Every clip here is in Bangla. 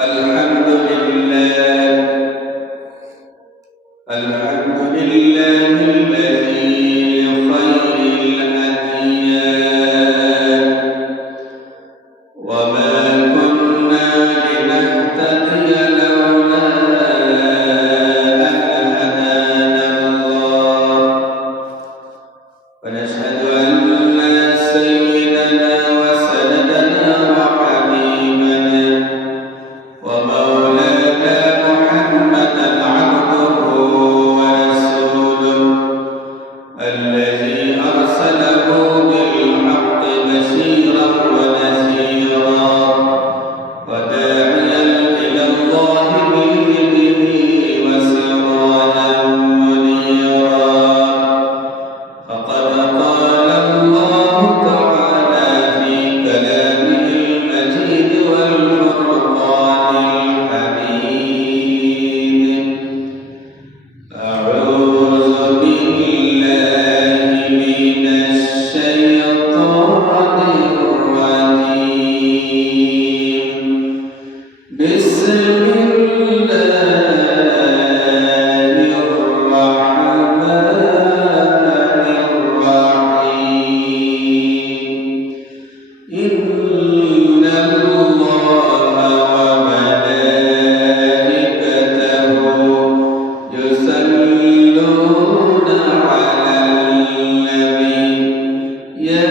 الحمد لله الذي لخير الأديان وما كنا لنهتدي لولا أن هدانا الله ونشهد أن سيدنا وسندنا وحبيبنا ومولانا محمدا عبده ورسوله الذي أرسله بالحق بشيرا ونذيرا وداعيا إلى الله بإذنه وسراجا منيرا فقد قال الله تعالى في كلامه المجيد والفرقان الحميد أعوذ بالله من الشيطان الرجيم بسم الله الرحمن الرحيم إن الله وملائكته يصلون على النبي يا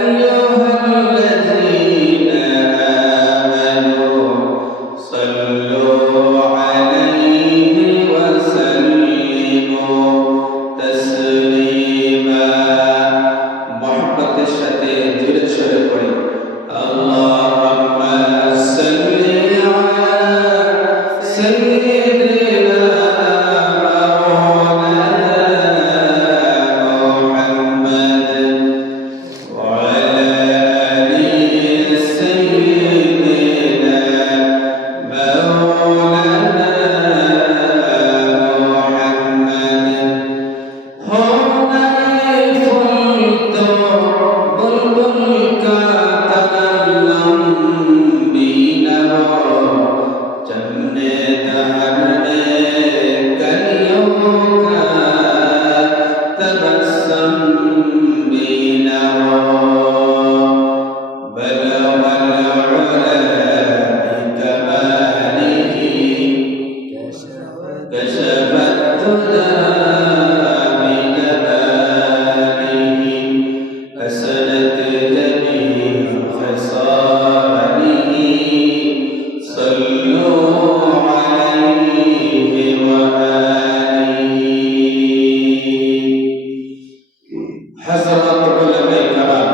أيها الذين آمنوا صلوا عليه وسلموا تسليما محبة الشتى جل شرفه اللهم صل على سيدنا محمد وعلى آل سيدنا مولانا محمد هناك بلبل كتنلم بينهم جنة عرنك اليوم تبسم بينهم بلغ العلا بكماله كشف الدنا بجماله حسنت جميع خصاله صلوا عليه وآله حضرات علماء کرام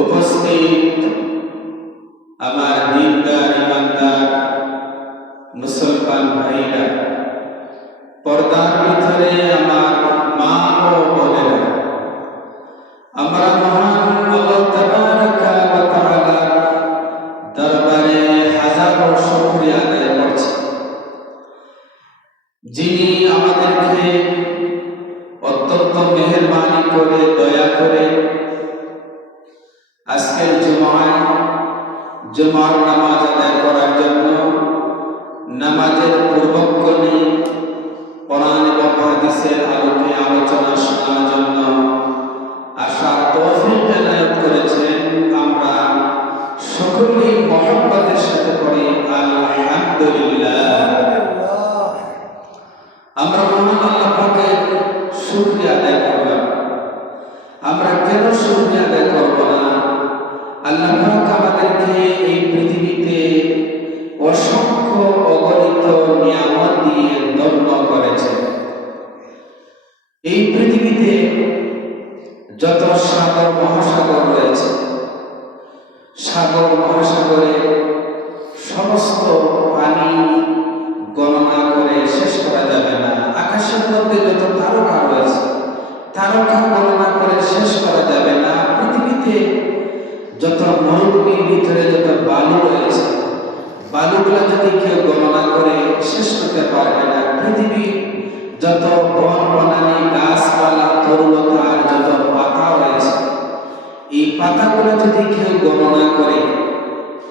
উপস্থিত আমার দিনদার ইমানদার মুসলমান ভাইরা পর্দার ভিতরে আমার মা ও বোনেরা আমরা মহান আল্লাহ তাবারাকা ওয়া তাআলা দরবারে হাজারো শুকরিয়া আদায় করছি যিনি আমাদেরকে অত্যন্ত মেহেরবানি করে দয়া করে আজকের জুমার নামাজ আদায় করার জন্য নামাজের পূর্বক্ষণে কোরআন এবং হাদিসের আলোকে আলোচনা শোনার জন্য আসার তৌফিক এনায়েত করেছেন আমরা সকলেই মহব্বতের সাথে পড়ি আলহামদুলিল্লাহ। আমরা মহান আল্লাহ পাকের শুকরিয়া আদায় করলাম। আমরা কেন শুকরিয়া আদায় করব না? আল্লাহ পাক আমাদেরকে এই পৃথিবীতে অসংখ্য অগণিত নিয়ামত দিয়ে ধন্য করেছেন। এই পৃথিবীতে যত সাগর মহাসাগর রয়েছে, সাগর মহাসাগরে সমস্ত পানি গণনা করে শেষ করা যাবে না। আকাশের মধ্যে যত তারকা রয়েছে, তারকা গণনা করে শেষ করা যাবে না। পৃথিবীতে যত মরুভূমির ভিতরে যত বালু রয়েছে, বালুগুলা যদি কেউ গণনা করে শেষ করতে পারবে না। পৃথিবী যত বন বনানি গাছপালা তরুলতার যত পাতা রয়েছে, এই পাতাগুলো যদি কেউ গণনা করে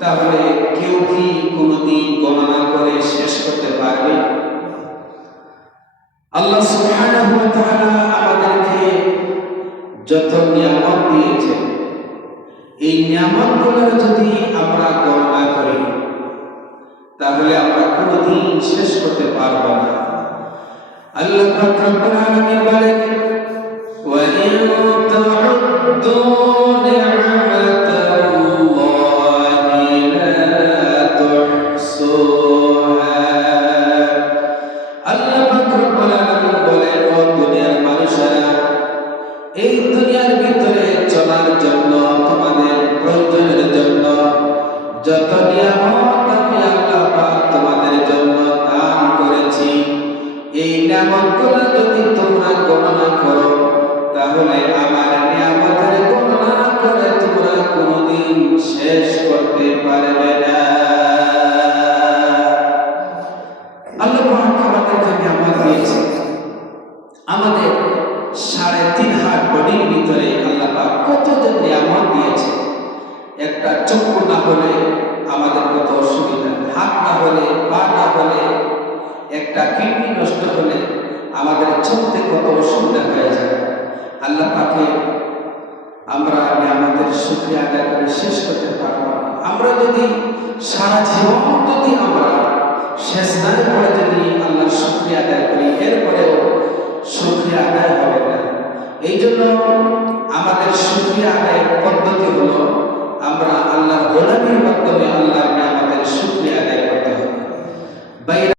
তাহলে কেউ কি কোনোদিন গণনা করে শেষ করতে পারবে? আল্লাহ সুবহানাহু ওয়া তাআলা আমাদেরকে যত নিয়ামত দিয়েছেন, এই নিয়ামতগুলোর যদি আমরা গণনা করি তাহলে আমরা কোনোদিন শেষ করতে পারব না। আল্লাহ পাক রব্বুল আলামিন বলেন, ওয়া ইন তা'উদ্দু নি'মাতাল্লাহি লা তুহসুহা। আল্লাহ পাক রব্বুল আলামিন বলেন, ও দুনিয়ার মানুষেরা, এই দুনিয়ার ভিতরে চলার জন্য তোমাদের প্রয়োজনের জন্য যত নিয়ামত আমি আল্লাহ পাক তোমাদের জন্য দান করেছি, এই নিয়ামতগুলো যদি তোমরা গণনা করো তাহলে আমার নিয়ামতের গণনা করে তোমরা কোনোদিন শেষ করতে পারবে না। আল্লাহ পাক আমাদেরকে নিয়ামত দিয়েছে। আমাদের 3.5 হাত বডির ভিতরে আল্লাহ পাক কত যে নিয়ামত দিয়েছে। একটা চক্ষু না হলে আমাদের কত অসুবিধা, হাত না হলে, পা না হলে, একটা কিডনি নষ্ট হলে আমাদের চলতে কত অসুবিধা হয়ে যায়। আল্লাহ পাকে আমরা নিয়ামতের শুকরিয়া আদায় করে শেষ করতে পারব না। আমরা যদি সারা জীবন যদি আমরা শেষ না করে যদি আল্লাহর শুকরিয়া আদায় করি